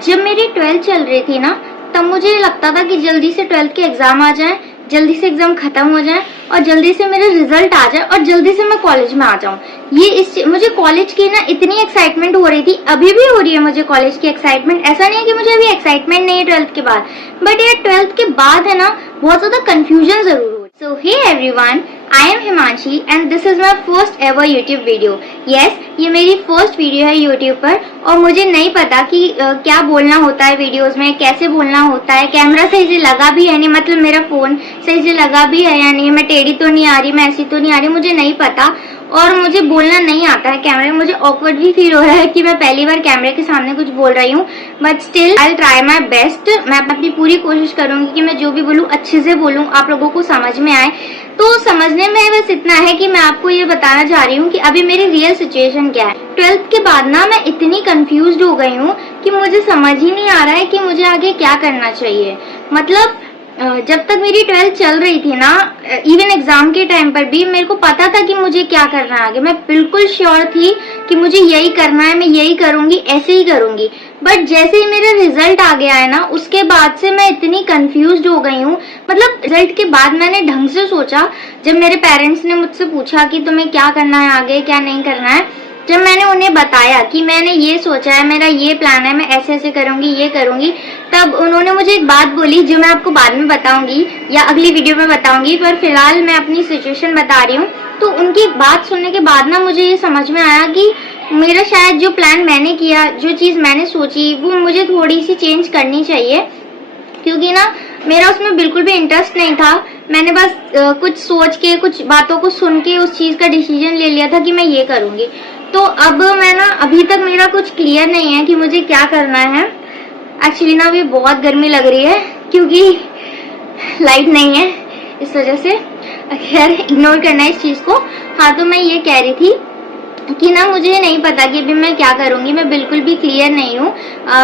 जब मेरी 12th चल रही थी ना, तब मुझे लगता था कि जल्दी से 12th के एग्जाम आ जाए, जल्दी से एग्जाम खत्म हो जाए और जल्दी से मेरा रिजल्ट आ जाए और जल्दी से मैं कॉलेज में आ जाऊं। मुझे कॉलेज की ना इतनी एक्साइटमेंट हो रही थी, अभी भी हो रही है मुझे कॉलेज की एक्साइटमेंट। ऐसा नहीं है कि मुझे अभी एक्साइटमेंट नहीं है 12th के बाद, बट यार 12th के बाद है ना बहुत ज्यादा कंफ्यूजन जरूर हो। So hey everyone, I am Himanshi and this is my first ever YouTube video. Yes, ये मेरी फर्स्ट वीडियो है YouTube पर और मुझे नहीं पता कि क्या बोलना होता है वीडियोस में, कैसे बोलना होता है, कैमरा सही से लगा भी है नहीं, मतलब मेरा फोन सही से लगा भी है या नहीं, मैं टेढ़ी तो नहीं आ रही, मैं ऐसी तो नहीं आ रही, मुझे नहीं पता। और मुझे बोलना नहीं आता है कैमरे में, मुझे ऑकवर्ड भी फील हो रहा है कि मैं पहली बार कैमरे के सामने कुछ बोल रही हूँ, but still I try my best. मैं अपनी पूरी कोशिश करूंगी कि मैं जो भी बोलूँ अच्छे से बोलूँ, आप लोगों को समझ में आए। तो समझने में बस इतना है कि मैं आपको ये बताना चाह रही हूँ कि अभी मेरी रियल सिचुएशन क्या है। 12th के बाद ना मैं इतनी कंफ्यूज्ड हो गई हूँ कि मुझे समझ ही नहीं आ रहा है कि मुझे आगे क्या करना चाहिए। मतलब जब तक मेरी 12th चल रही थी ना, इवन एग्जाम के टाइम पर भी मेरे को पता था कि मुझे क्या करना है आगे। मैं बिल्कुल श्योर थी कि मुझे यही करना है, मैं यही करूंगी, ऐसे ही करूंगी। बट जैसे ही मेरा रिजल्ट आ गया है ना, उसके बाद से मैं इतनी कंफ्यूज्ड हो गई हूँ। मतलब रिजल्ट के बाद मैंने ढंग से सोचा, जब मेरे पेरेंट्स ने मुझसे पूछा कि तुम्हें क्या करना है आगे, क्या नहीं करना है, जब मैंने उन्हें बताया कि मैंने ये सोचा है, मेरा ये प्लान है, मैं ऐसे ऐसे करूंगी, ये करूंगी, तब उन्होंने मुझे एक बात बोली जो मैं आपको बाद में बताऊंगी या अगली वीडियो में बताऊंगी, पर फिलहाल मैं अपनी सिचुएशन बता रही हूँ। तो उनकी बात सुनने के बाद ना मुझे ये समझ में आया कि मेरा शायद जो प्लान मैंने किया, जो चीज मैंने सोची, वो मुझे थोड़ी सी चेंज करनी चाहिए, क्योंकि ना मेरा उसमें बिल्कुल भी इंटरेस्ट नहीं था। मैंने बस कुछ सोच के, कुछ बातों को सुन के उस चीज का डिसीजन ले लिया था कि मैं ये करूंगी। तो अब मैं ना, अभी तक मेरा कुछ क्लियर नहीं है कि मुझे क्या करना है। एक्चुअली ना अभी बहुत गर्मी लग रही है क्योंकि लाइट नहीं है, इस वजह से खैर इग्नोर करना है इस चीज को। हाँ, तो मैं ये कह रही थी कि ना मुझे नहीं पता कि अभी मैं क्या करूंगी, मैं बिल्कुल भी क्लियर नहीं हूँ।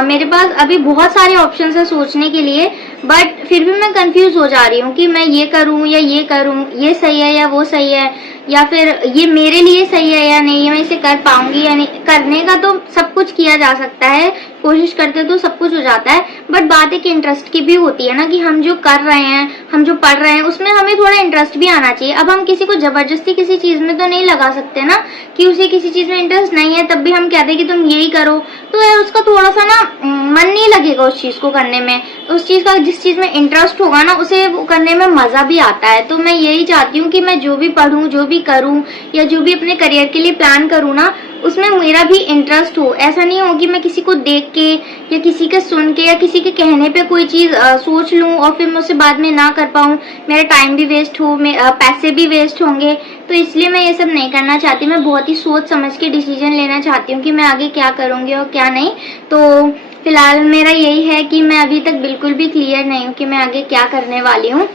मेरे पास अभी बहुत सारे ऑप्शंस है सोचने के लिए, बट फिर भी मैं कंफ्यूज हो जा रही हूँ कि मैं ये करूँ या ये करूँ, ये सही है या वो सही है, या फिर ये मेरे लिए सही है या नहीं, मैं इसे कर पाऊंगी या नहीं। करने का तो सब कुछ किया जा सकता है, कोशिश करते तो सब कुछ हो जाता है, बट बात एक इंटरेस्ट की भी होती है ना, कि हम जो कर रहे हैं, हम जो पढ़ रहे हैं, उसमें हमें थोड़ा इंटरेस्ट भी आना चाहिए। अब हम किसी को जबरदस्ती किसी चीज में तो नहीं लगा सकते ना, कि उसे किसी चीज में इंटरेस्ट नहीं है तब भी हम कहते हैं कि तुम यही करो, तो यार उसका थोड़ा सा ना मन नहीं लगेगा उस चीज को करने में। उस चीज का, जिस चीज में इंटरेस्ट होगा ना, उसे वो करने में मजा भी आता है। तो मैं यही चाहती हूँ कि मैं जो भी पढूं, जो भी करूं या जो भी अपने करियर के लिए प्लान करूं ना, उसमें मेरा भी इंटरेस्ट हो। ऐसा नहीं हो कि मैं किसी को देख के या किसी के सुन के या किसी के कहने पे कोई चीज सोच लूं और फिर मैं उसे बाद में ना कर पाऊं, मेरा टाइम भी वेस्ट हो, पैसे भी वेस्ट होंगे। तो इसलिए मैं ये सब नहीं करना चाहती। मैं बहुत ही सोच समझ के डिसीजन लेना चाहती हूँ कि मैं आगे क्या करूंगी और क्या नहीं। तो फिलहाल मेरा यही है कि मैं अभी तक बिल्कुल भी क्लियर नहीं हूँ कि मैं आगे क्या करने वाली हूँ।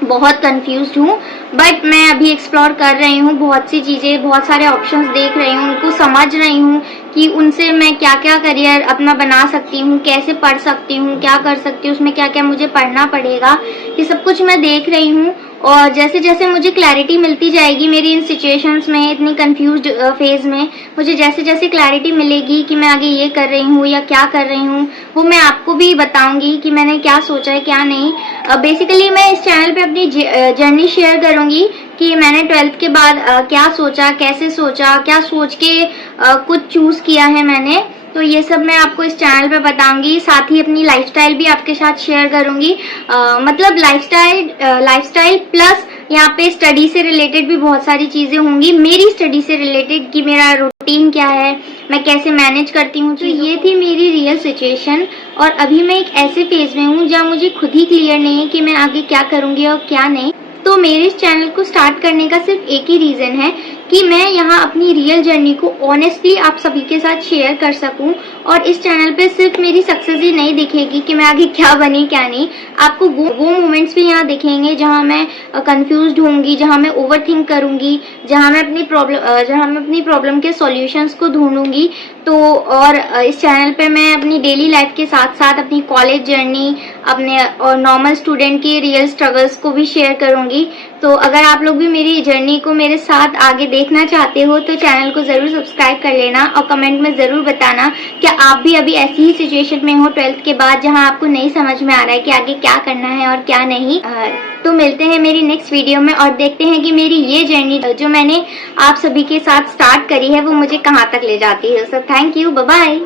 बहुत कंफ्यूज्ड हूँ, बट मैं अभी एक्सप्लोर कर रही हूँ बहुत सी चीजें, बहुत सारे ऑप्शंस देख रही हूँ, उनको समझ रही हूँ कि उनसे मैं क्या क्या करियर अपना बना सकती हूँ, कैसे पढ़ सकती हूँ, क्या कर सकती हूँ, उसमें क्या क्या मुझे पढ़ना पड़ेगा, ये सब कुछ मैं देख रही हूँ। और जैसे जैसे मुझे क्लैरिटी मिलती जाएगी मेरी इन सिचुएशंस में, इतनी कंफ्यूज्ड फेज में, मुझे जैसे जैसे क्लैरिटी मिलेगी कि मैं आगे ये कर रही हूँ या क्या कर रही हूँ, वो मैं आपको भी बताऊंगी कि मैंने क्या सोचा है क्या नहीं। बेसिकली मैं इस चैनल पे अपनी जर्नी शेयर करूंगी कि मैंने 12th के बाद क्या सोचा, कैसे सोचा, क्या सोच के कुछ चूज किया है मैंने। तो ये सब मैं आपको इस चैनल पे बताऊंगी। साथ ही अपनी लाइफस्टाइल भी आपके साथ शेयर करूंगी। मतलब लाइफस्टाइल प्लस यहाँ पे स्टडी से रिलेटेड भी बहुत सारी चीजें होंगी, मेरी स्टडी से रिलेटेड कि मेरा रूटीन क्या है, मैं कैसे मैनेज करती हूँ। तो ये थी मेरी रियल सिचुएशन और अभी मैं एक ऐसे फेज में हूँ जहाँ मुझे खुद ही क्लियर नहीं है कि मैं आगे क्या करूंगी और क्या नहीं। तो मेरे इस चैनल को स्टार्ट करने का सिर्फ एक ही रीजन है कि मैं यहाँ अपनी रियल जर्नी को ऑनेस्टली आप सभी के साथ शेयर कर सकूं। और इस चैनल पे सिर्फ मेरी सक्सेस ही नहीं दिखेगी कि मैं आगे क्या बनी क्या नहीं, आपको वो मोमेंट्स भी यहाँ दिखेंगे जहाँ मैं कंफ्यूज्ड होंगी, जहाँ मैं ओवरथिंक करूंगी, जहाँ मैं अपनी प्रॉब्लम के सॉल्यूशंस को ढूंढूंगी। तो और इस चैनल पे मैं अपनी डेली लाइफ के साथ साथ अपनी कॉलेज जर्नी, अपने और नॉर्मल स्टूडेंट की रियल स्ट्रगल्स को भी शेयर करूंगी। तो अगर आप लोग भी मेरी जर्नी को मेरे साथ आगे देखना चाहते हो तो चैनल को जरूर सब्सक्राइब कर लेना और कमेंट में जरूर बताना कि आप भी अभी ऐसी ही सिचुएशन में हो 12th के बाद, जहां आपको नहीं समझ में आ रहा है कि आगे क्या करना है और क्या नहीं। तो मिलते हैं मेरी नेक्स्ट वीडियो में और देखते हैं कि मेरी ये जर्नी जो मैंने आप सभी के साथ स्टार्ट करी है वो मुझे कहाँ तक ले जाती है। So thank you, bye bye.